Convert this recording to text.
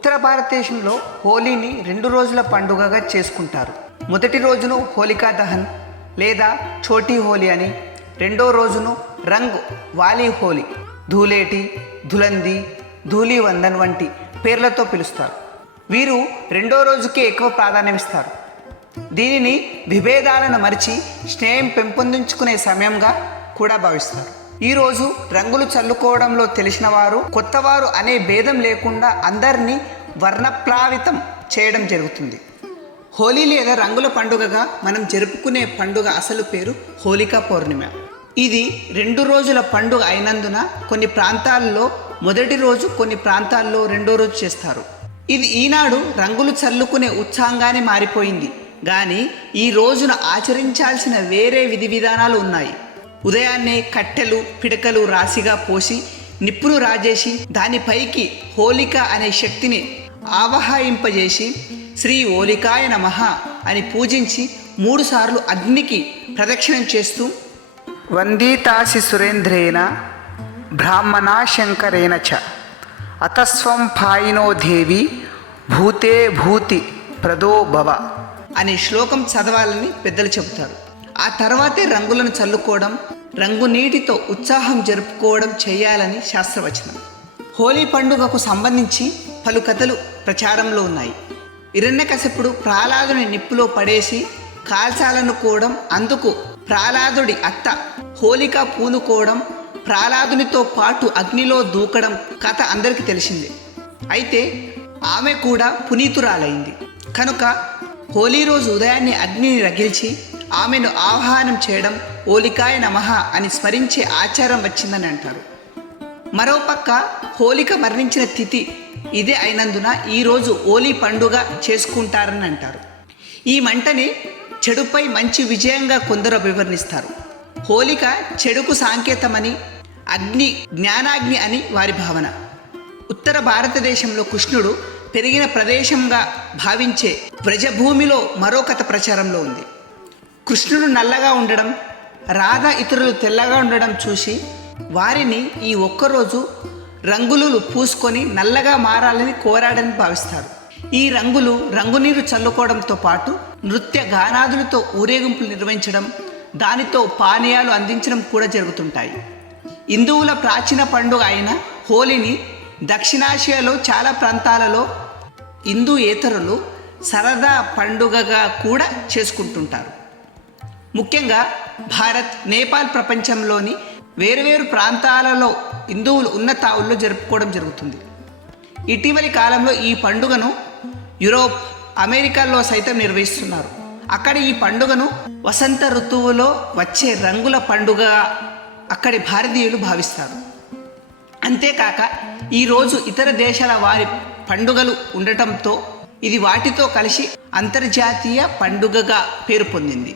ఉత్తర భారతదేశంలో హోలీని 2 రోజుల పండుగగా చేసుకుంటారు. మొదటి రోజును హోలికా దహన్ లేదా ఛోటీ హోలీ అని, రెండో రోజును రంగ్ వాలి హోలీ, ధూలేటి, ధులంది, ధూళి వందన్ వంటి పేర్లతో పిలుస్తారు. వీరు రెండో రోజుకే ఎక్కువ ప్రాధాన్యమిస్తారు. దీనిని విభేదాలను మరిచి స్నేహం పెంపొందించుకునే సమయంగా కూడా భావిస్తారు. ఈరోజు రంగులు చల్లుకోవడంలో తెలిసిన వారు కొత్తవారు అనే భేదం లేకుండా అందరినీ వర్ణప్లావితం చేయడం జరుగుతుంది. హోలీ లేదా రంగుల పండుగగా మనం జరుపుకునే పండుగ అసలు పేరు హోలికా పౌర్ణిమ. ఇది 2 రోజుల పండుగ అయినందున కొన్ని ప్రాంతాల్లో మొదటి రోజు, కొన్ని ప్రాంతాల్లో రెండో రోజు చేస్తారు. ఇది ఈనాడు రంగులు చల్లుకునే ఉత్సాహంగానే మారిపోయింది. కానీ ఈ రోజున ఆచరించాల్సిన వేరే విధి విధానాలు ఉన్నాయి. ఉదయాన్నే కట్టెలు పిడకలు రాశిగా పోసి నిప్పును రాజేసి దానిపైకి హోలిక అనే శక్తిని ఆవాహింపజేసి శ్రీ హోలికాయ నమః అని పూజించి 3 సార్లు అగ్నికి ప్రదక్షిణం చేస్తూ వందితాసి సురేంద్రేణ బ్రాహ్మణా శంకరేణ చ అతస్వం పాయినో దేవి భూతే భూతి ప్రదో భవ అనే శ్లోకం చదవాలని పెద్దలు చెబుతారు. ఆ తర్వాతే రంగులను చల్లుకోవడం, రంగు నీటితో ఉత్సాహం జరుపుకోవడం చేయాలని శాస్త్రవచనం. హోలీ పండుగకు సంబంధించి పలు కథలు ప్రచారంలో ఉన్నాయి. హిరణ్యకశిపుడు ప్రహ్లాదుని నిప్పులో పడేసి కాల్చాలనుకోవడం, అందుకు ప్రహ్లాదుడి అత్త హోలిక పూనుకోవడం, ప్రహ్లాదునితో పాటు అగ్నిలో దూకడం కథ అందరికీ తెలిసిందే. అయితే ఆమె కూడా పునీతురాలైంది కనుక హోలీ రోజు ఉదయాన్నే అగ్నిని రగిల్చి ఆమెను ఆహ్వానం చేయడం, హోలికాయ నమః అని స్మరించే ఆచారం వచ్చిందని అంటారు. మరోపక్క హోలిక మరణించిన తిథి ఇదే అయినందున ఈరోజు హోలీ పండుగ చేసుకుంటారని అంటారు. ఈ మంటని చెడుపై మంచి విజయంగా కొందరు అభివర్ణిస్తారు. హోలిక చెడుకు సంకేతమని, అగ్ని జ్ఞానాగ్ని అని వారి భావన. ఉత్తర భారతదేశంలో కృష్ణుడు పెరిగిన ప్రదేశంగా భావించే వ్రజభూమిలో మరో కథ ప్రచారంలో ఉంది. కృష్ణుడు నల్లగా ఉండడం, రాధ ఇతరులు తెల్లగా ఉండడం చూసి వారిని ఈ ఒక్కరోజు రంగులు పూసుకొని నల్లగా మారాలని కోరాడని భావిస్తారు. ఈ రంగులు రంగునీరు చల్లుకోవడంతో పాటు నృత్య గానాదులతో ఊరేగింపులు నిర్వహించడం, దానితో పానీయాలు అందించడం కూడా జరుగుతుంటాయి. హిందువుల ప్రాచీన పండుగ అయిన హోలీని దక్షిణాసియాలో చాలా ప్రాంతాలలో హిందూయేతరులు సరదా పండుగగా కూడా చేసుకుంటుంటారు. ముఖ్యంగా భారత్, నేపాల్ ప్రపంచంలోని వేరువేరు ప్రాంతాలలో హిందువులు ఉన్న తావుల్లో జరుపుకోవడం జరుగుతుంది. ఇటీవలి కాలంలో ఈ పండుగను యూరోప్, అమెరికాలో సైతం నిర్వహిస్తున్నారు. అక్కడ ఈ పండుగను వసంత ఋతువులో వచ్చే రంగుల పండుగ అక్కడి భారతీయులు భావిస్తారు. అంతేకాక ఈరోజు ఇతర దేశాల వారి పండుగలు ఉండటంతో ఇది వాటితో కలిసి అంతర్జాతీయ పండుగగా పేరు పొందింది.